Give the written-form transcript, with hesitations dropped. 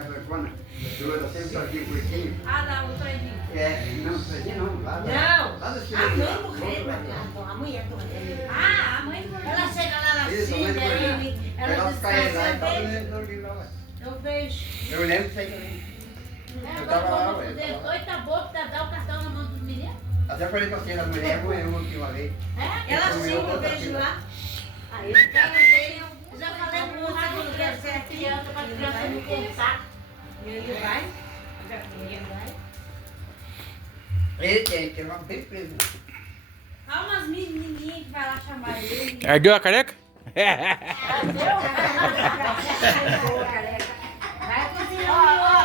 aquela cona, eu sempre trazia um curtinho. Ah, não, o Fredinho. Não, Fredinho não, lá Não, da a cidade. mãe morreu, a mulher morreu. Ah, a mãe do Ela chega lá na Isso, a mãe filha, morreu. ela Ela fica aí lá e descansa, tava beijo. no livro lá. Eu vejo. Eu lembro disso aí também. Eu tava lá, ué. Oi, tá bom, tá dá o cartão na mão dos meninos? Até falei pra você, a mulher morreu uma última vez. É? Ela comeu sim, eu outra vejo filha. lá. Aí eu perguntei, já falei pra você Uma quando quer ser criança pra criança não contar. E ele vai. Ele vai. Ele tem uma bem presa. Há umas menininhas que vai lá chamar ele. Ergueu a careca? Vai cozinhar.